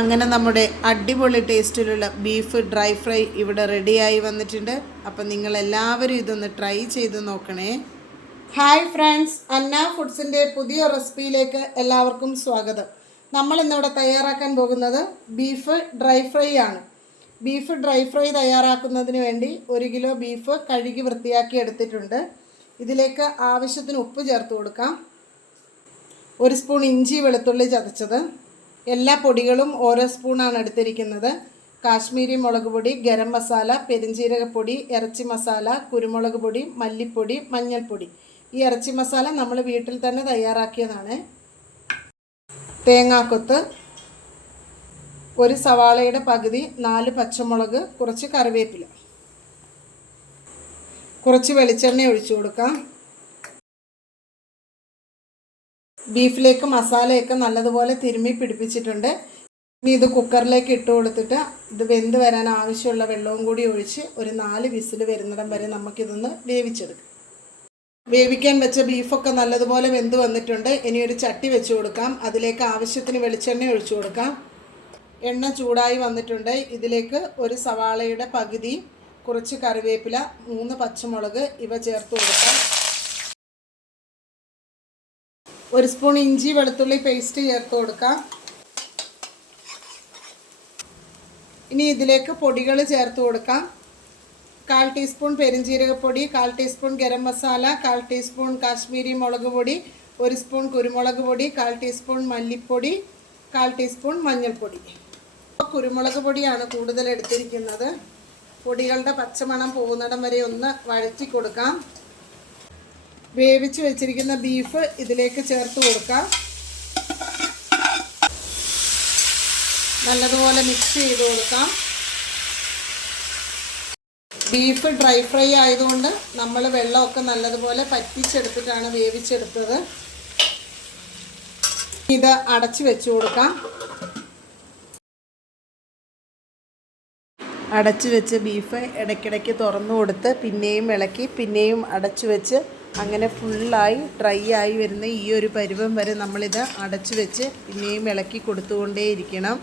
അങ്ങനെ നമ്മുടെ അടിപൊളി ടേസ്റ്റിലുള്ള ബീഫ് ഡ്രൈ ഫ്രൈ ഇവിടെ റെഡിയായി വന്നിട്ടുണ്ട്. അപ്പം നിങ്ങളെല്ലാവരും ഇതൊന്ന് ട്രൈ ചെയ്ത് നോക്കണേ. ഹായ് ഫ്രണ്ട്സ്, അന്ന ഫുഡ്സിൻ്റെ പുതിയ റെസിപ്പിയിലേക്ക് എല്ലാവർക്കും സ്വാഗതം. നമ്മൾ ഇന്നിവിടെ തയ്യാറാക്കാൻ പോകുന്നത് ബീഫ് ഡ്രൈ ഫ്രൈ ആണ്. ബീഫ് ഡ്രൈ ഫ്രൈ തയ്യാറാക്കുന്നതിന് വേണ്ടി 1 കിലോ ബീഫ് കഴുകി വൃത്തിയാക്കി എടുത്തിട്ടുണ്ട്. ഇതിലേക്ക് ആവശ്യത്തിന് ഉപ്പ് ചേർത്ത് കൊടുക്കാം. 1 സ്പൂൺ ഇഞ്ചി വെളുത്തുള്ളി ചതച്ചത്. എല്ലാ പൊടികളും ഓരോ സ്പൂണാണ് എടുത്തിരിക്കുന്നത്. കാശ്മീരി മുളക് പൊടി, ഗരം മസാല, പെരിഞ്ജീരകപ്പൊടി, ഇറച്ചി മസാല, കുരുമുളക് പൊടി, മല്ലിപ്പൊടി, മഞ്ഞൾപ്പൊടി. ഈ ഇറച്ചി മസാല നമ്മൾ വീട്ടിൽ തന്നെ തയ്യാറാക്കിയതാണ്. തേങ്ങാക്കൊത്ത്, 1 സവാളയുടെ പകുതി, 4 പച്ചമുളക്, കുറച്ച് കറിവേപ്പില, കുറച്ച് വെളിച്ചെണ്ണ ഒഴിച്ചു കൊടുക്കാം. ബീഫിലേക്ക് മസാലയൊക്കെ നല്ലതുപോലെ തിരുമ്മി പിടിപ്പിച്ചിട്ടുണ്ട്. ഇനി ഇത് കുക്കറിലേക്ക് ഇട്ട് കൊടുത്തിട്ട് ഇത് വെന്ത് വരാൻ ആവശ്യമുള്ള വെള്ളവും കൂടി ഒഴിച്ച് ഒരു 4 വിസിൽ വരുന്നിടം വരെ നമുക്കിതൊന്ന് വേവിച്ചെടുക്കാം. വേവിക്കാൻ വെച്ച ബീഫൊക്കെ നല്ലതുപോലെ വെന്ത് വന്നിട്ടുണ്ട്. ഇനി ഒരു ചട്ടി വെച്ച് കൊടുക്കാം. അതിലേക്ക് ആവശ്യത്തിന് വെളിച്ചെണ്ണ ഒഴിച്ചു കൊടുക്കാം. എണ്ണ ചൂടായി വന്നിട്ടുണ്ട്. ഇതിലേക്ക് 1 സവാളയുടെ പകുതി, കുറച്ച് കറിവേപ്പില, 3 പച്ചമുളക് ഇവ ചേർത്ത് കൊടുക്കാം. 1 സ്പൂൺ ഇഞ്ചി വെളുത്തുള്ളി പേസ്റ്റ് ചേർത്ത് കൊടുക്കാം. ഇനി ഇതിലേക്ക് പൊടികൾ ചേർത്ത് കൊടുക്കാം. 1/4 ടീസ്പൂൺ പെരിഞ്ജീരകപ്പൊടി, 1/4 ടീസ്പൂൺ ഗരം മസാല, 1/4 ടീസ്പൂൺ കാശ്മീരി മുളക് പൊടി, 1 സ്പൂൺ കുരുമുളക് പൊടി, 1/4 ടീസ്പൂൺ മല്ലിപ്പൊടി, 1/4 ടീസ്പൂൺ മഞ്ഞൾപ്പൊടി. കുരുമുളക് പൊടിയാണ് കൂടുതൽ എടുത്തിരിക്കുന്നത്. പൊടികളുടെ പച്ചമണം പോകുന്നിടം വരെ ഒന്ന് വഴറ്റി കൊടുക്കാം. വേവിച്ച് വെച്ചിരിക്കുന്ന ബീഫ് ഇതിലേക്ക് ചേർത്ത് കൊടുക്കാം. നല്ലതുപോലെ മിക്സ് ചെയ്ത് കൊടുക്കാം. ബീഫ് ഡ്രൈ ഫ്രൈ ആയതുകൊണ്ട് നമ്മൾ വെള്ളമൊക്കെ നല്ലതുപോലെ പറ്റിച്ചെടുത്തിട്ടാണ് വേവിച്ചെടുത്തത്. ഇത് അടച്ചു വെച്ച് കൊടുക്കാം. അടച്ചു വെച്ച് ബീഫ് ഇടയ്ക്കിടയ്ക്ക് തുറന്നു കൊടുത്ത് പിന്നെയും ഇളക്കി പിന്നെയും അടച്ചു വെച്ച് അങ്ങനെ ഫുള്ളായി ഡ്രൈ ആയി വരുന്ന ഈ ഒരു പരുവം വരെ നമ്മളിത് അടച്ചു വെച്ച് പിന്നെയും ഇളക്കി കൊടുത്തുകൊണ്ടേയിരിക്കണം.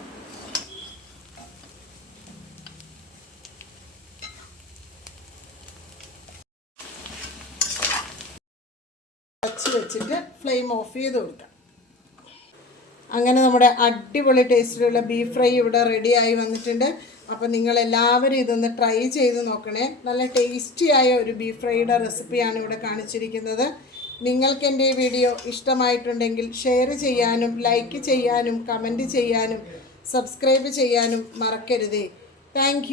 അടച്ചു വെച്ചിട്ട് ഫ്ലെയിം ഓഫ് ചെയ്ത് കൊടുക്കാം. അങ്ങനെ നമ്മുടെ അടിപൊളി ടേസ്റ്റിലുള്ള ബീഫ് ഫ്രൈ ഇവിടെ റെഡിയായി വന്നിട്ടുണ്ട്. അപ്പോൾ നിങ്ങളെല്ലാവരും ഇതൊന്ന് ട്രൈ ചെയ്ത് നോക്കണേ. നല്ല ടേസ്റ്റിയായ ഒരു ബീഫ് ഫ്രൈയുടെ റെസിപ്പിയാണ് ഇവിടെ കാണിച്ചിരിക്കുന്നത്. നിങ്ങൾക്ക് എൻ്റെ ഈ വീഡിയോ ഇഷ്ടമായിട്ടുണ്ടെങ്കിൽ ഷെയർ ചെയ്യാനും ലൈക്ക് ചെയ്യാനും കമൻറ്റ് ചെയ്യാനും സബ്സ്ക്രൈബ് ചെയ്യാനും മറക്കരുതേ. താങ്ക്